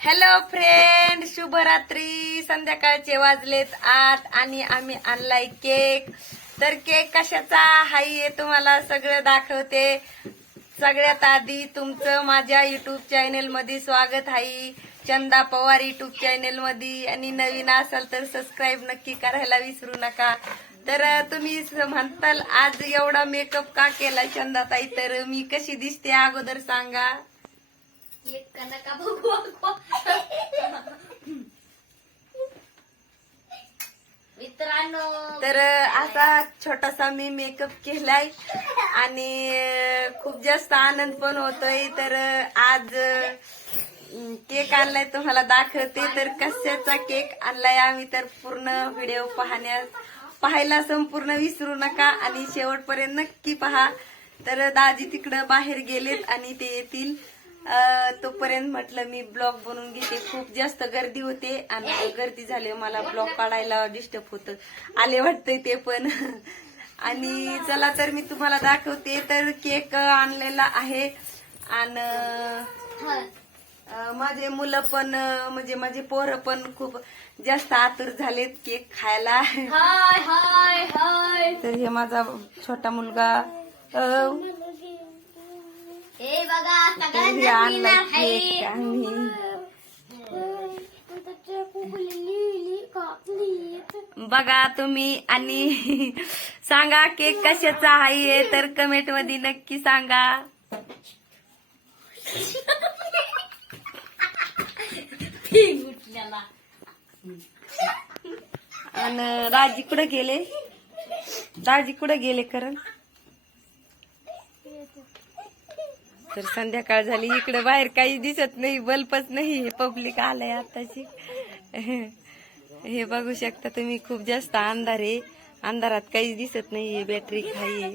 Hello friend शुभरात्री. संध्याकाळचे वाजलेत आठ आणि आम्ही आणलाय केक. तर केक कशाचा? हाई हे तुम्हाला सगळं दाखवते. सगळ्यात आधी तुमचं माझ्या युट्यूब चॅनेल मध्ये स्वागत आहे चंदा पवार युट्यूब चॅनेल मध्ये आणि नवीन असाल तर सबस्क्राईब नक्की करायला विसरू नका. तर तुम्ही म्हणताल आज एवढा मेकअप का केला चंदाताई? तर मी कशी दिसते अगोदर सांगा. नका बघू मित्रांनो. तर असा छोटासा मी मेकअप केलाय आणि खूप जास्त आनंद पण होतोय. तर आज केक आणलाय तुम्हाला दाखवते. तर कशाचा केक आणलाय आम्ही तर पूर्ण व्हिडिओ पाहण्यास पाहायला संपूर्ण विसरू नका आणि शेवटपर्यंत नक्की पहा. तर दाजी तिकडं बाहेर गेलेत आणि ते येतील. तोपर्यंत म्हटलं मी ब्लॉग बनवून घेते. खूप जास्त गर्दी होते आणि गर्दी झाली मला ब्लॉग काढायला डिस्टर्ब होत. आले वाटतंय ते पण. आणि चला तर मी तुम्हाला दाखवते. तर केक आणलेला आहे. आणि माझे मुलं पण म्हणजे माझे पोरं पण खूप जास्त आतुर झालेत केक खायला. हाय हाय हाय. तर हे माझा छोटा मुलगा हे बघा सगळ्यांना केक बघा तुम्ही आणि सांगा केक कशाचा आहे तर कमेंटमध्ये नक्की सांगा. आणि राजी कुठे गेले? राजी कुठे गेले करण? तर संध्याकाळ झाली. इकडे बाहेर काही दिसत नाही बल्बच नाही. पब्लिक आलंय आताची हे बघू शकता तुम्ही खूप जास्त अंधार आहे. अंधारात काहीच दिसत नाहीये बॅटरी खाई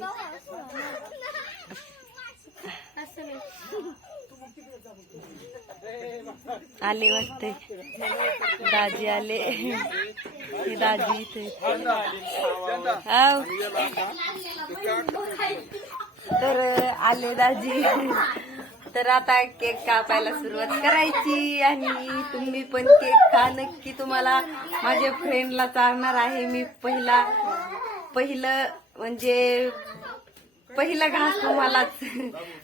आले वाटते दाजी आले. हे दाजी इथे तर आले दाजी. तर आता केक कापायला सुरुवात करायची आणि तुम्ही पण केक खा. नक्की तुम्हाला माझ्या फ्रेंडला चालणार आहे. मी पहिला पहिलं म्हणजे पहिला घास तुम्हालाच.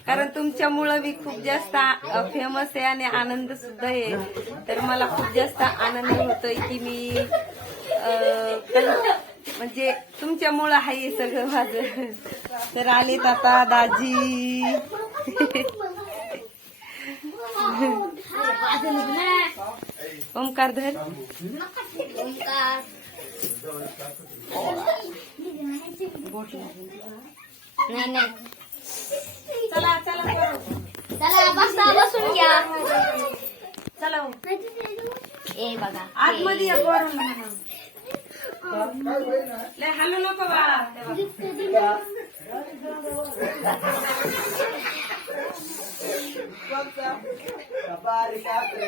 कारण तुमच्यामुळं मी खूप जास्त फेमस आहे आणि आनंद सुद्धा आहे. तर मला खूप जास्त आनंद होतोय की मी अं, म्हणजे तुमच्यामुळं आहे सगळं माझं. तर आलेत आता दाजी. ओमकार धर. ओंकार नाही नाही. चला चला चला. बसा बसून घ्या. चला ए बघा. आतमध्ये या पोरांना. लय हालू नको बाळा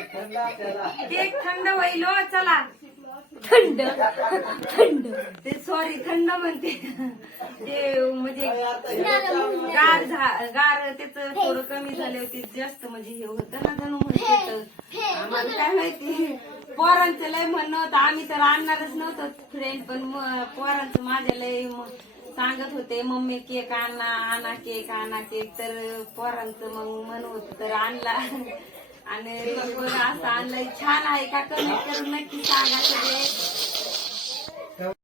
केक थंड होईल हो चला. थंड. थंड. ते सॉरी थंड म्हणते. ते म्हणजे गार झा- गार त्याच थोडं कमी झाले होते जास्त म्हणजे हे होतं ना जणू म्हणते. आम्हाला काय माहिती? पोरांचं लय म्हणणं होतं. आम्ही तर आणणारच नव्हतो फ्रेंड पण पोरांचं माझ्या लय सांगत होते मम्मी केक आणा आणा केक आणा केक. तर पोरांचं मग मन होत तर आणला. आणि असं आणलंय. छान आहे का? कमेंट करून नक्की सांगा सगळे.